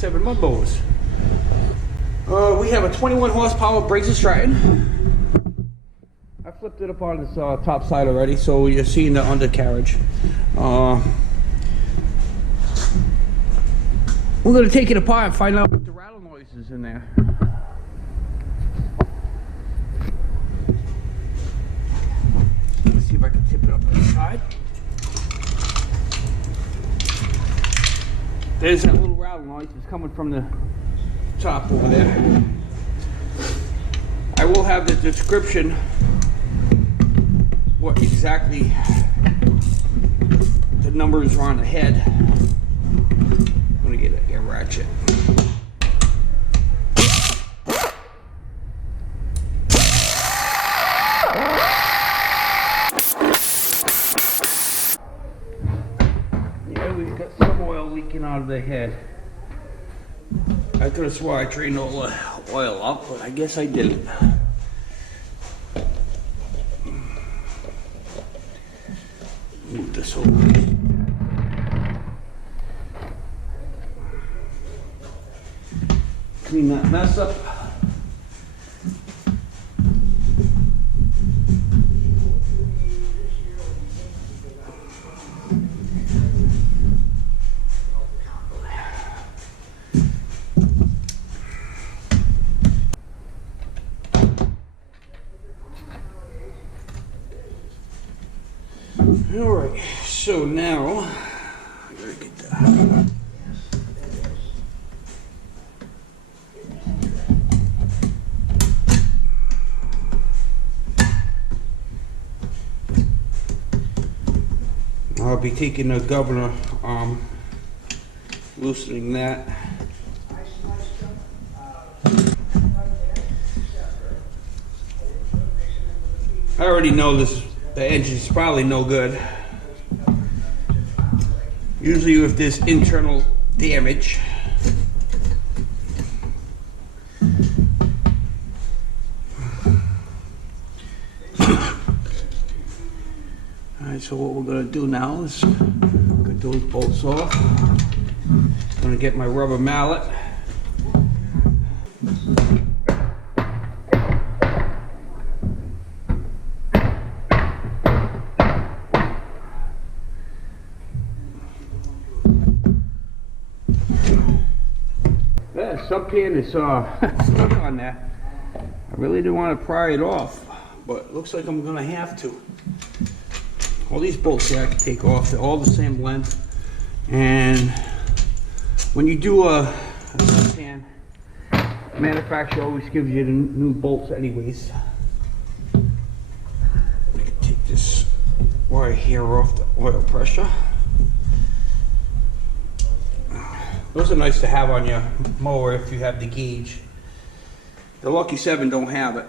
47 mud mowers. We have a 21 horsepower Briggs and Stratton. I flipped it up on this top side already, so you're seeing the undercarriage. We're going to take it apart and find out what the rattle noise is in there. Let's see if I can tip it up on the side. There's that little rattle noise that's coming from the top over there. I will have the description what exactly the numbers are on the head. I'm gonna get an air ratchet. Yeah, we've got some oil leaking out of the head. I could have swore I drained all the oil out, but I guess I didn't. Move this over. Clean that mess up. All right, so now I gotta get that. I'll be taking the governor, loosening that. I already know this. The engine's probably no good. Usually if there's internal damage, alright, so what we're going to do now is get those bolts off. I'm going to get my rubber mallet. That subpan is stuck on there. I really didn't want to pry it off, but it looks like I'm going to have to. All these bolts here I can take off. They're all the same length. And when you do a subpan, the manufacturer always gives you the new bolts anyways. I can take this wire here off the oil pressure. Those are nice to have on your mower if you have the gauge. The Lucky 7 don't have it.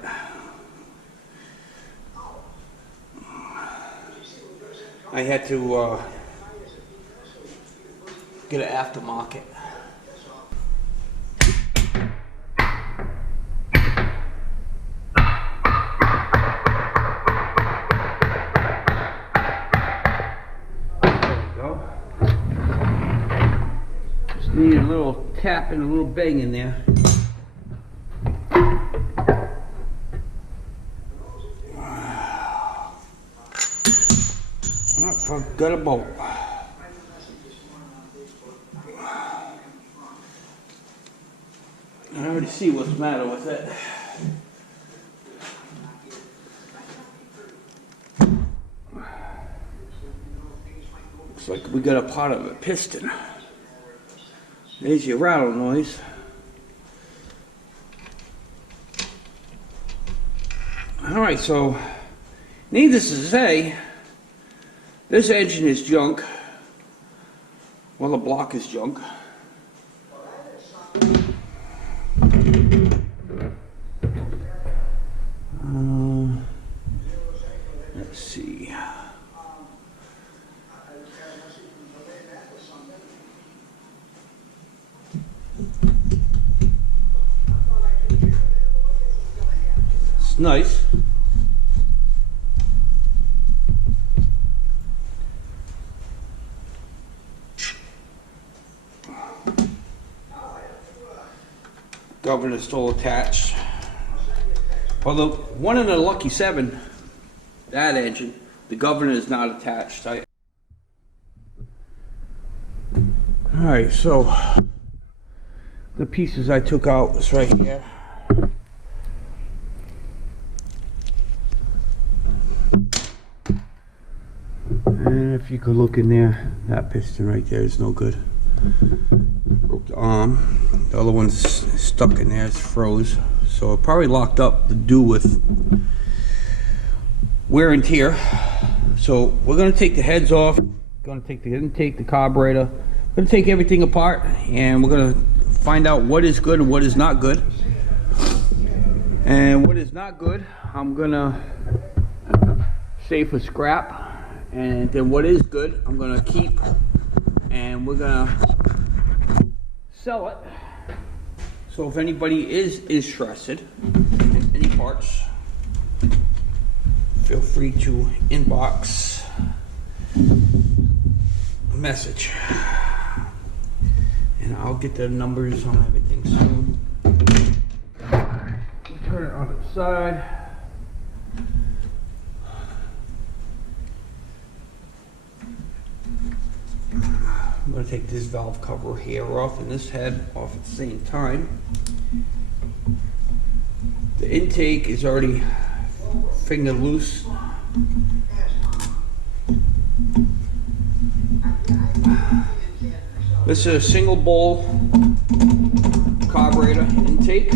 I had to get an aftermarket. Need a little tap and a little bang in there. I forgot a bolt. I already see what's the matter with it. Looks like we got a part of a piston. There's your rattle noise. Alright, so needless to say, this engine is junk. Well, the block is junk. Let's see. It's nice. governor is still attached. Although one in the Lucky 7, that engine, the governor is not attached. Alright, so the pieces I took out is right here. And if you could look in there, that piston right there is no good. Broke the arm. The other one's stuck in there, it's froze. So it probably locked up to do with wear and tear. So we're gonna take the heads off, gonna take the intake, the carburetor, gonna take everything apart, and we're gonna find out what is good and what is not good. And what is not good, I'm gonna save for scrap. And then what is good, I'm gonna keep, and we're gonna sell it. So if anybody is interested in any parts, feel free to inbox a message, and I'll get the numbers on everything soon. Turn it on its side. I'm going to take this valve cover here off and this head off at the same time. The intake is already finger loose. This is a single bowl carburetor intake.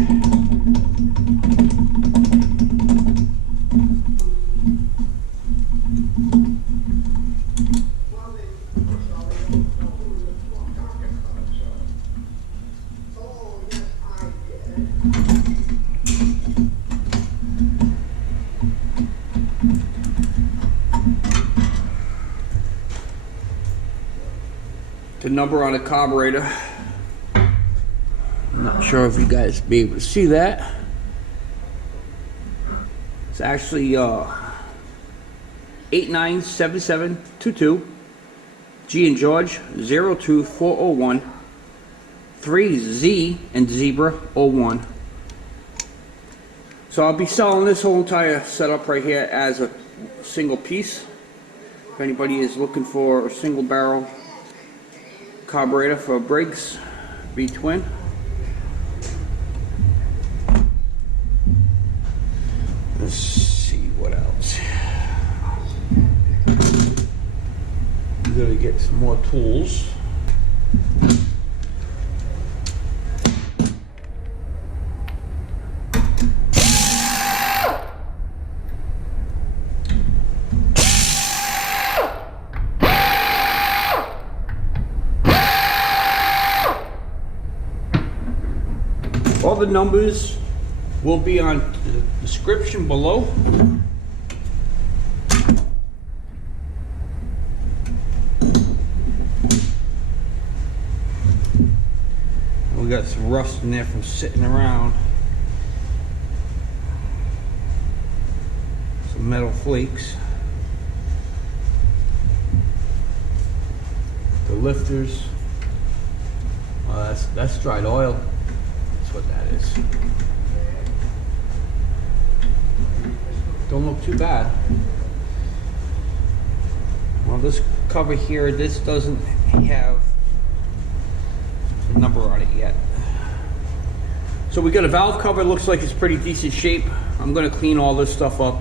The number on the carburetor, I'm not sure if you guys be able to see that. It's actually 897722, G and George 02401, 3Z and Zebra 01. So I'll be selling this whole entire setup right here as a single piece. If anybody is looking for a single barrel carburetor for a Briggs V-twin. Let's see what else. We gotta get some more tools. All the numbers will be on the description below. We got some rust in there from sitting around. Some metal flakes. The lifters. That's dried oil. What that is. Don't look too bad. Well, this cover here, this doesn't have a number on it yet. So we got a valve cover, looks like it's pretty decent shape. I'm gonna clean all this stuff up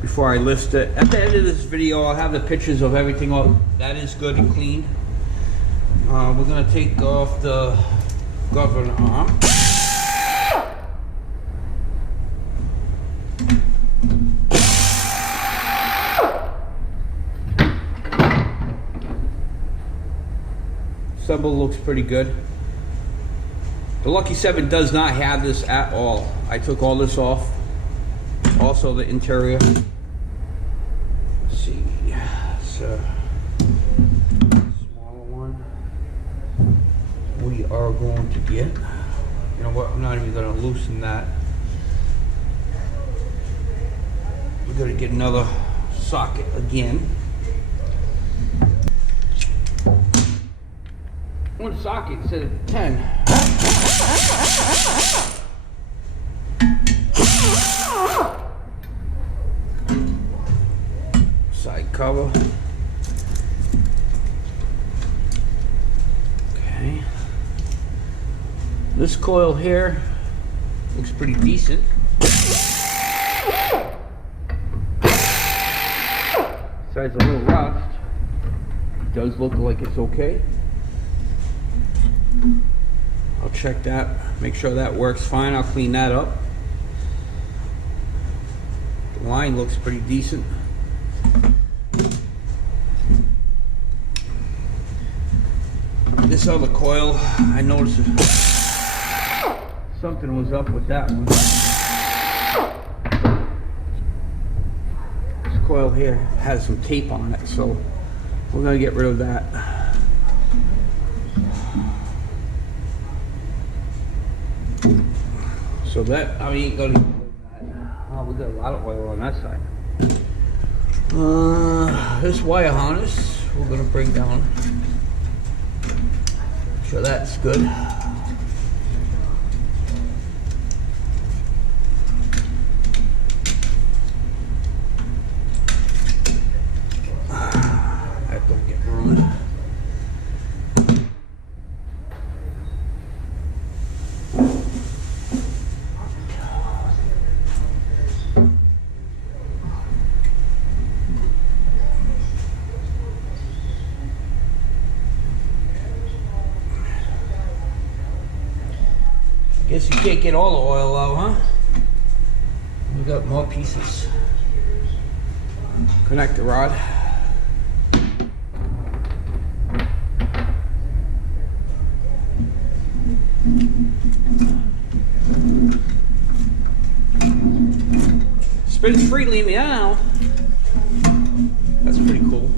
before I list it. At the end of this video, I'll have the pictures of everything up. That is good and clean. We're gonna take off the governor arm. Assemble looks pretty good. The Lucky 7 does not have this at all. I took all this off. Also the interior. Let's see. So smaller one. We are going to get, you know what, I'm not even going to loosen that. We're going to get another socket again. one socket instead of 10. Side cover. Okay. This coil here looks pretty decent. Besides a little rust, it does look like it's okay. I'll check that, make sure that works fine. I'll clean that up. The line looks pretty decent. This other coil, I noticed something was up with that one. This coil here has some tape on it, so we're gonna get rid of that. So that, I mean, gonna get rid of that. Oh, we got a lot of oil on that side. This wire harness, we're gonna bring down. So that's good. That don't get ruined. Guess you can't get all the oil out, huh? We got more pieces. Connector rod. Spins freely now. That's pretty cool.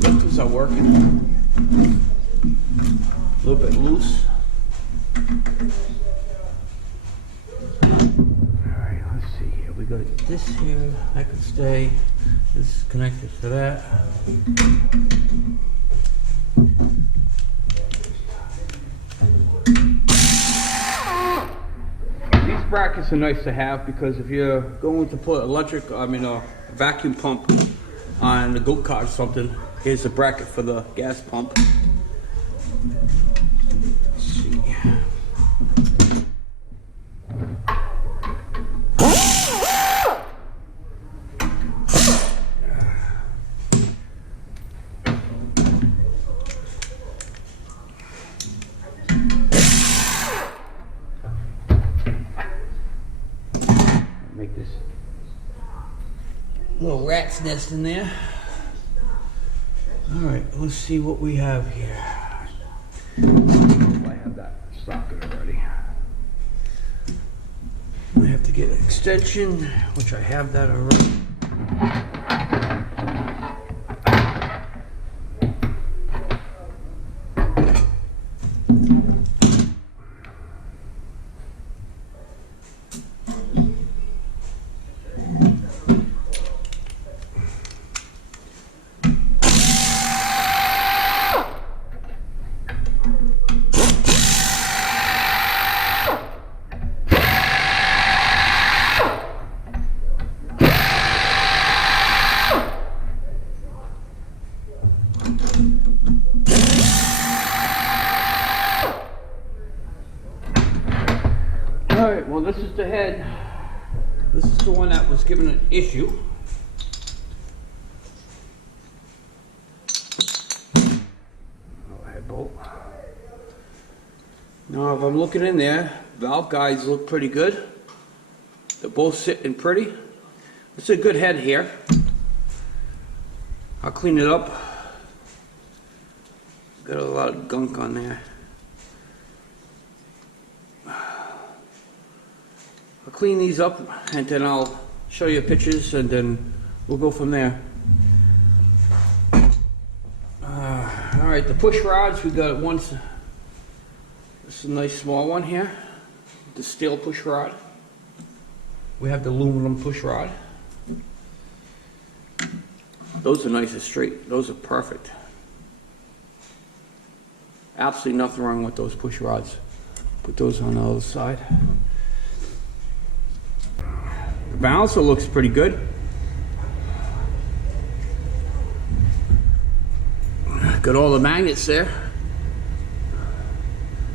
Lifters are working. A little bit loose. Alright, let's see here. We got this here, that can stay. This is connected to that. These brackets are nice to have because if you're going to put a vacuum pump on the go-kart or something, here's a bracket for the gas pump. Make this little rat's nest in there. All right, let's see what we have here. I have that socket already. I have to get an extension, which I have that already. Alright, well this is the head. This is the one that was given an issue. Head bolt. Now if I'm looking in there, valve guides look pretty good. They're both sitting pretty. It's a good head here. I'll clean it up. Got a lot of gunk on there. I'll clean these up and then I'll show you pictures and then we'll go from there. Alright, the push rods, we got one. This is a nice small one here. The steel push rod. We have the aluminum push rod. Those are nice and straight. Those are perfect. Absolutely nothing wrong with those push rods. Put those on the other side. The balancer looks pretty good. Got all the magnets there.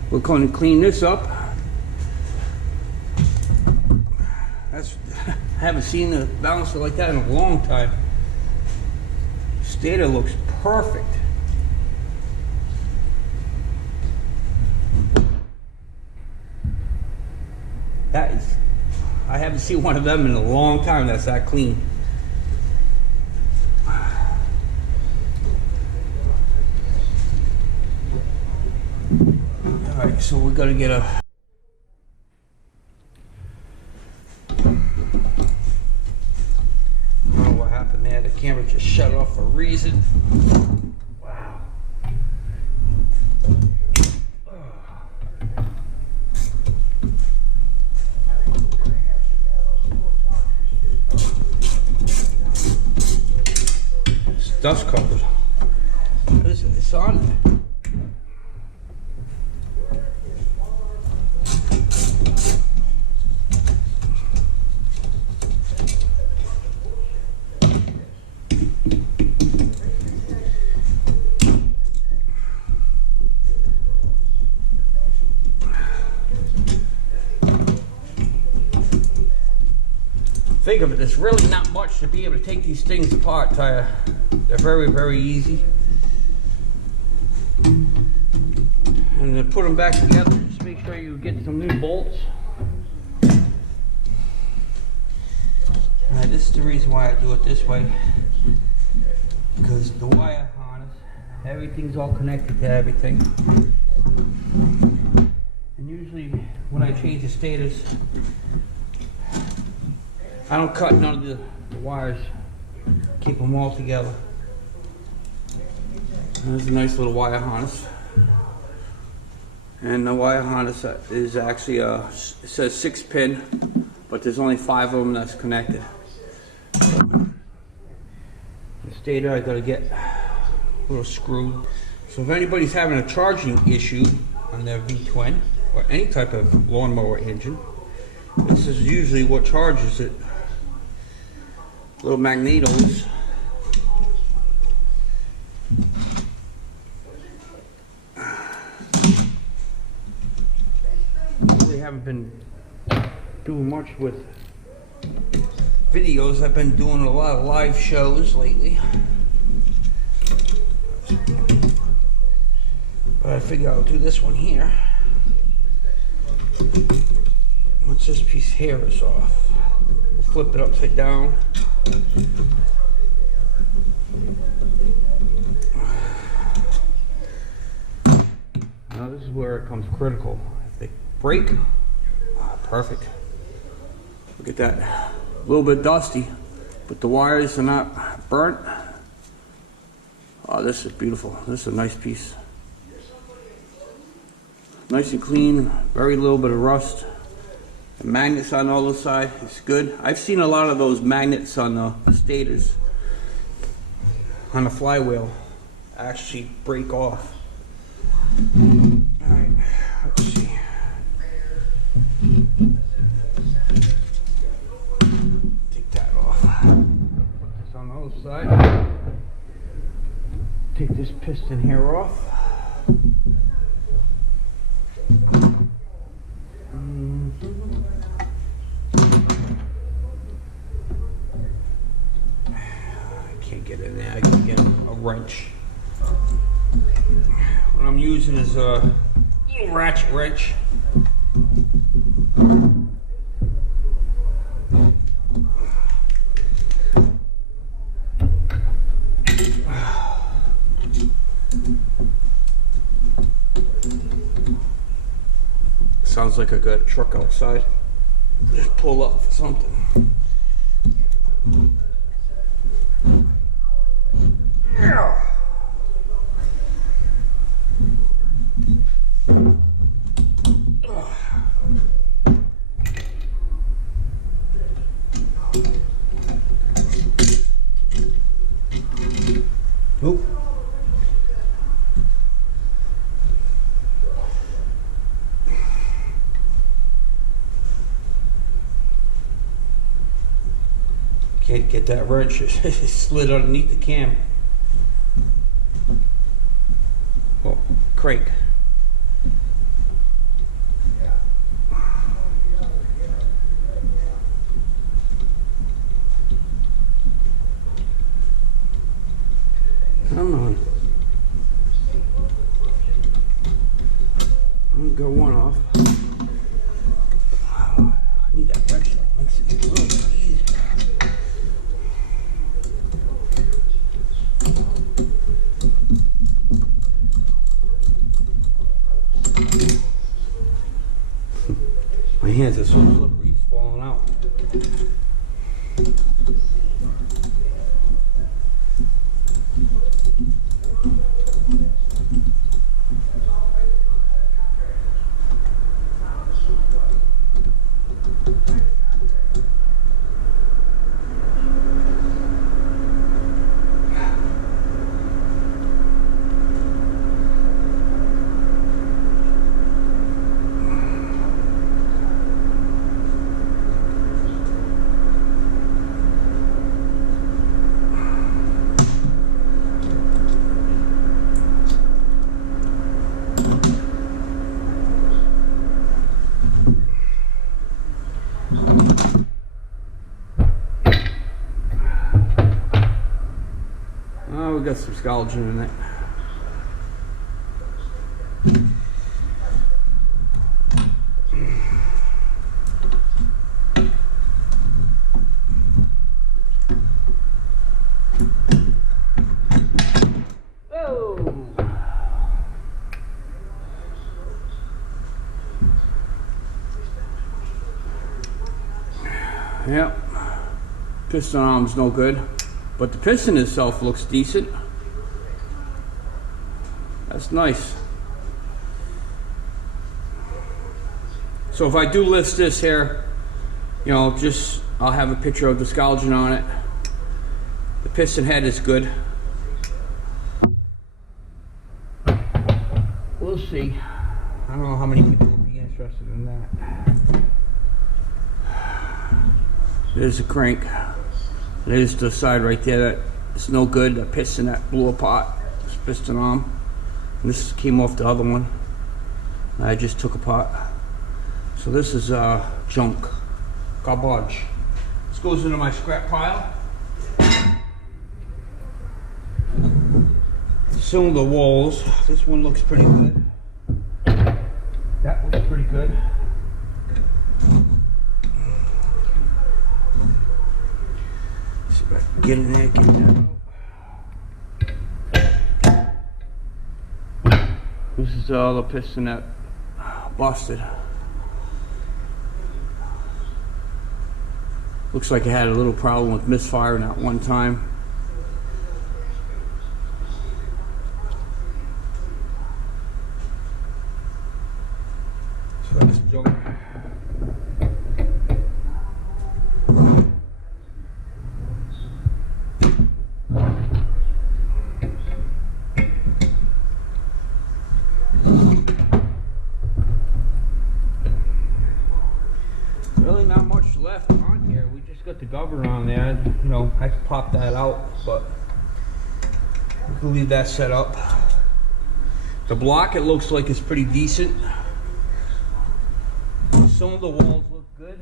We're going to clean this up. I haven't seen the balancer like that in a long time. Stator looks perfect. That is, I haven't seen one of them in a long time that's that clean. Alright, so we're gonna get a the camera just shut off for a reason. Wow. It's dust covered. It's on there. Think of it, there's really not much to be able to take these things apart. They're very, very easy. And to put them back together, just make sure you get some new bolts. This is the reason why I do it this way. Because the wire harness, everything's all connected to everything. And usually when I change the stators, I don't cut none of the wires, keep them all together. There's a nice little wire harness. And the wire harness is actually, it says 6 pin, but there's only 5 of them that's connected. The stator, I gotta get a little screw. So if anybody's having a charging issue on their V-twin, or any type of lawnmower engine, this is usually what charges it. Little magnetos. Really haven't been doing much with videos. I've been doing a lot of live shows lately. But I figure I'll do this one here. Once this piece here is off, we'll flip it upside down. Now this is where it comes critical. If they break, perfect. Look at that. A little bit dusty, but the wires are not burnt. Oh, this is beautiful. This is a nice piece. Nice and clean, very little bit of rust. The magnets on the other side, it's good. I've seen a lot of those magnets on the stators, on the flywheel, actually break off. Alright, let's see. Take that off. Put this on the other side. Take this piston here off. I can get a wrench. What I'm using is a little ratchet wrench. Sounds like I got a truck outside. Just pull up for something. get that wrench. It slid underneath the cam. Oh, crank. Come on. I'm gonna go one off. I need that wrench that makes it a little easier. My hands are so slippery, it's falling out. Oh, we got some scalging in it. Oh! Yep. Piston arm's no good. But the piston itself looks decent. That's nice. So if I do lift this here, you know, just I'll have a picture of the scalging on it. The piston head is good. We'll see. I don't know how many people will be interested in that. There's the crank. There's the side right there that is no good. The piston that blew apart. This piston arm. And this came off the other one. I just took apart. So this is junk. Garbage. This goes into my scrap pile. Cylinder walls. This one looks pretty good. That looks pretty good. Get in there, get that out. This is all the piston that busted. Looks like it had a little problem with misfiring at one time. So that's junk. Really not much left on here. We just got the governor on there. You know, I could pop that out, but we can leave that set up. The block, it looks like it's pretty decent. Some of the walls look good.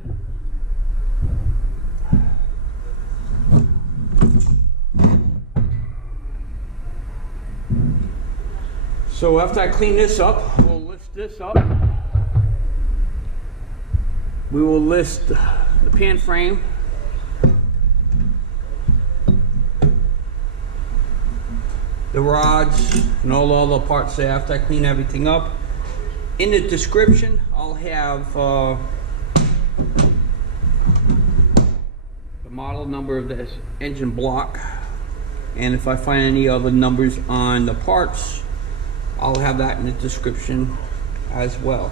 So after I clean this up, we'll lift this up. We will lift the pan frame. The rods and all the parts there after I clean everything up. In the description, I'll have the model number of this engine block. And if I find any other numbers on the parts, I'll have that in the description as well.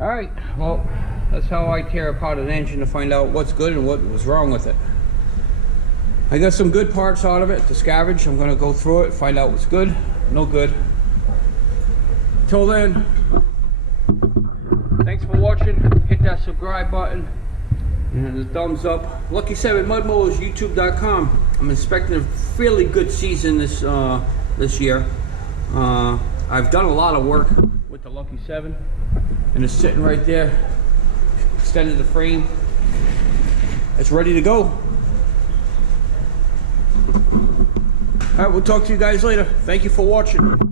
Alright, well, that's how I tear apart an engine to find out what's good and what was wrong with it. I got some good parts out of it to scavenge. I'm going to go through it, find out what's good, no good. Till then, thanks for watching. Hit that subscribe button and the thumbs up. Lucky 7 Mud Mowers, YouTube.com. I'm expecting a fairly good season this year. I've done a lot of work with the Lucky 7, and it's sitting right there. Extended the frame. It's ready to go. All right, we'll talk to you guys later. Thank you for watching.